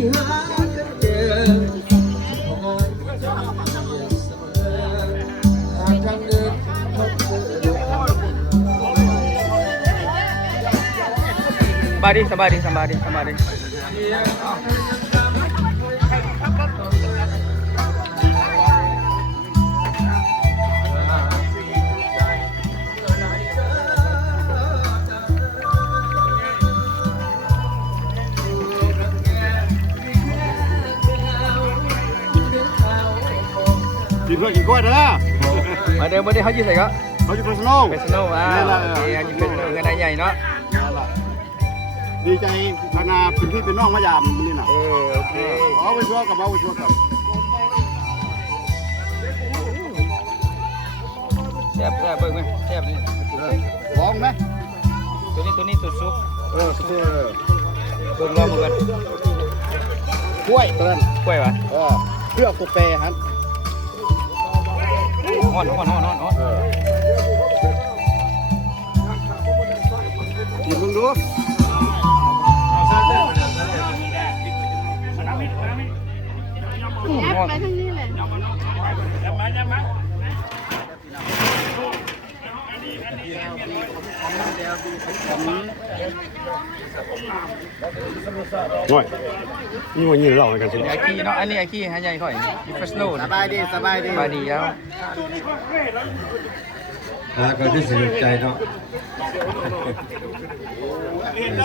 สบายดีสบายดีสบายดีสบายดีกินเพื่อกินกล้วยเด้อมาเดิมมาเดิมเขายืนใส่ก็เขาอยู่เพชรโน่เพชรโน่โอเคเขาอยู่เพชรโน่กันได้ใหญ่เนาะดีใจพนาเป็นพี่เป็นน้องมายามมันนี่น่ะโอเคเอาไปช่วยกับเอาไปช่วยกับแซ่บแซ่บเบิ่งไหมแซ่บนี่ลองไหมตัวนี้ตัวซุปสุดเบิ่งลองกันกล้วยเติ้ลกล้วยวะเพื่อกูเปย์ฮันฮ้อนกินมึงดูฮ้อนไปทางนี้เลยหน่อยนี่วันนี้เราอะไรกันสิไอคีเนาะอันนี้ไอคีหายใหญ่ค่อยเฟสโน่สบายดีสบายดีแล้วก็ที่สนใจเนาะ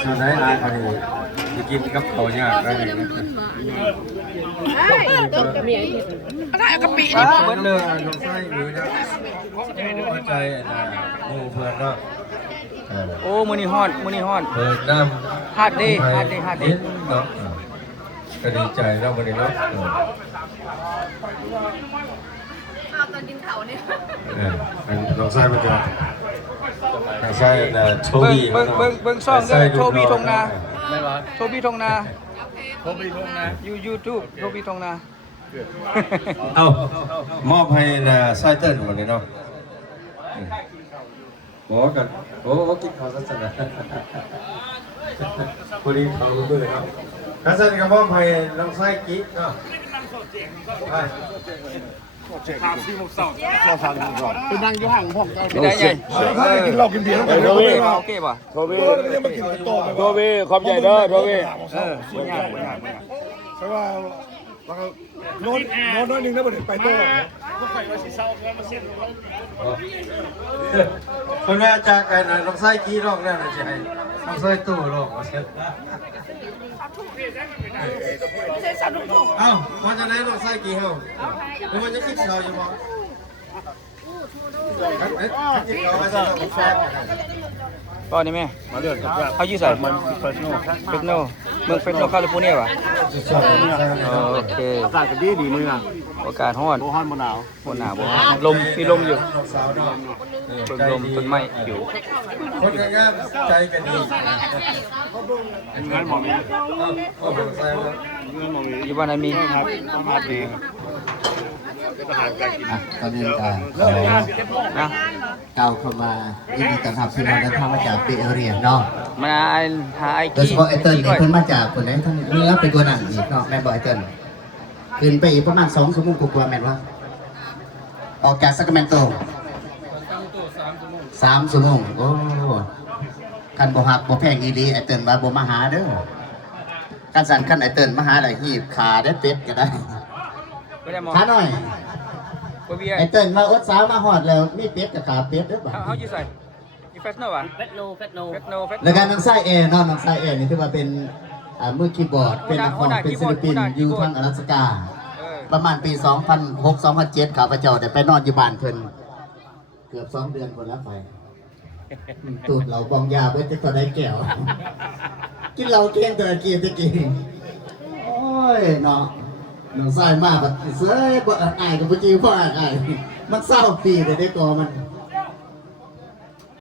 ชาวไทยร้านเขาดีกินกับเขาเนี่ยก็ดีได้กะปินี่เบิดเลยลงไส้มีนะเข้าใจนะหมู่เพื่อนเนาะโอ้มือนี่ฮอดเปิดน้ำฮาดดีเนาะก็ดีใจแล้ววันนี้เนาะตอนกินเขาเนี่ยลงไส้มันจะใช่โชบี้เบิ่งซ่องด้วยโชบี้ทงนาโชบี้ทงนาYouTube โชบี้ทงนาเอามอบให้ไซเติ้ลวันนี้เนาะบอกกันโอ้กินข้าวสักหน่อยพอดีเขาด้วยครับข้าศึกกับมอบให้ลองไส้กิ๊กเนาะเป็นนั่งอยู่ห่างพ่องเป็นได้ใหญ่กินเหล้ากินเบียร์แล้วกันโอเคป่ะโทบี้ขอบใจเด้อโทบี้ไม่ยากเพราะว่าโน้ตน้อยนึงนะบ่ได้ไปโต้คนแม่จากกันลองไส้กิ๊กรอบแรกนะใช่ลองไส้ตู้รอบเอ้าวันจะไหนลองไส้กิ๊กเหรอมันจะกินเช้าอยู่บ่ตอนนี้แม่มาเลือกกับเขายืดใส่มันเฟสโน่เมืองเฟสโนแคลิฟอร์เนียวะโอเคอากาศก็ดีมืออ่ะอากาศร้อนบ่หนาวลมมีลมอยู่ต้นลมต้นไม้อยู่คนงานใจกันดีงานหมอมีเงินหมอมีอยู่บ้านไหนมีครับมาดีตอนนี้นะเก่าเข้ามายินดีต้อนรับพี่น้องที่มาจากเบเรียเนาะมาหาไอโดยเฉพาะไอเติ้ลเพิ่นมาจากคนไหนท่านเนื้อไปกว่านั้นอีกเนาะแม่นบ่ไอเติ้ลขึ้นไปอีกประมาณ2 ชั่วโมงกว่าแม่นว่าออกจากซัคราเมนโต3 ชั่วโมงโอ้คันบ่ฮักบ่แพงอีหลีไอเติ้ลว่าบ่มาหาเด้อคันสั่นคันไอเติ้ลมาหาได้หีบขาได้เป็ดก็ได้ขาหน่อยไอเติ้ลมาอดสาวมาหอดแล้วมีเป็ดกับขาเป็ดด้วยป่ะเขายืดใส่ยูเฟสโน่ะเฟสโนแล้วการน้องไส้เอเนาะน้องไส้เอนี่ถือว่าเป็นมือคีย์บอร์ดเป็นนักร้องเป็นศิลปินอยู่ทางอลาสก้าประมาณปี 2006-2007ข้าพเจ้าได้ไปนอนอยู่บ้านเพิ่นเกือบ2 เดือนคนแล้วไปตูดเราบองยาเพื่อจะตัวได้แก้วกินเราเก่งตัวกินจะกินโอ้ยเนาะน้องไส้มากแบบเสื้อบ่อายกับผู้จีบ่อายมันเศร้าปีแต่ได้กอมัน